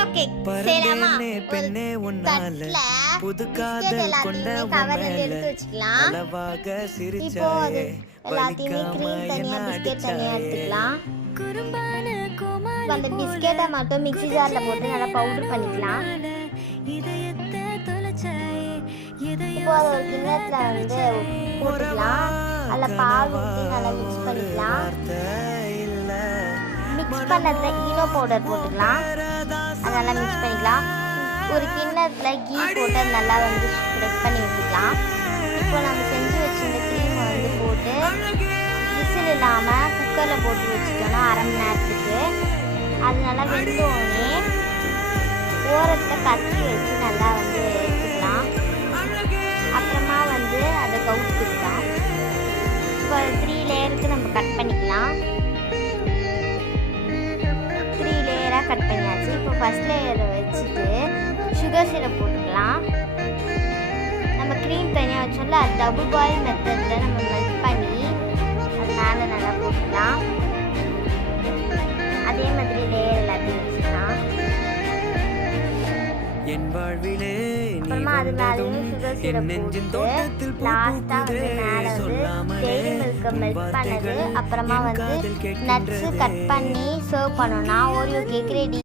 Oreo cake செய்யலாமா? ஒரு தட்டுல பிஸ்கெட் எல்லாத்தையுமே கவர்ல எடுத்து வச்சுக்கலாம். இப்போ அது எல்லாத்தையுமே க்ரீம் தனியா பிஸ்கெட் தனியா எடுத்துக்கலாம். அந்த பிஸ்கெட்டை மட்டும் மிக்ஸி ஜார்ல போட்டு நல்லா பவுடர் பண்ணிக்கலாம். இப்போ அதை ஒரு கிண்ணத்துல வந்து போட்டுக்கலாம். அதில் பால் ஊற்றி நல்லா மிக்ஸ் பண்ணிக்கலாம். மிக்ஸ் பண்ணதுல ஈனோ பவுடர் போட்டுக்கலாம். அது நல்லா மிக்ஸ் பண்ணிக்கலாம். ஒரு கிண்ணத்துல கீ போட்டு நல்லா வந்து ஸ்ப்ரெட் பண்ணி விட்டுக்கலாம். இப்போ நம்ம செஞ்சு வச்சிருந்த க்ரீமை வந்து போட்டு விசில் இல்லாமல் குக்கரில் போட்டு வச்சுட்டோன்னா 1/2 மணி நேரத்துக்கு அது நல்லா வெந்தோடனே ஓரத்தில் கத்தி வச்சு நல்லா வந்து எடுத்துக்கலாம். அப்புறமா வந்து அதை கவுத்துக்கலாம். இப்போ 3 லேயருக்கு நம்ம கட் பண்ணிக்கலாம். 3 லேயராக கட் பண்ணியாச்சு. இப்போ ஃபஸ்ட் லேயரை வச்சுட்டு சுகர் சிரப் போட்டுக்கலாம். நம்ம க்ரீம் தனியாக வச்சோம்ல, அது டபுள் பாயில் மெத்தடில் நம்ம மெல்ட் பண்ணி அது மேலே நல்லா போட்டுக்கலாம். அதே மாதிரி லேயர் எல்லாத்தையும் வச்சுக்கலாம். அப்புறமா அது மேலேயும் சுகர் சிரப் போட்டு லாஸ்ட்டாக வந்து மேலே வந்து டெய்ரி மில்கை மெல்ட் பண்ணது, அப்புறமா வந்து நட்ஸு கட் பண்ணி சர்வ் பண்ணோன்னா ஓரியோ கேக் ரெடி.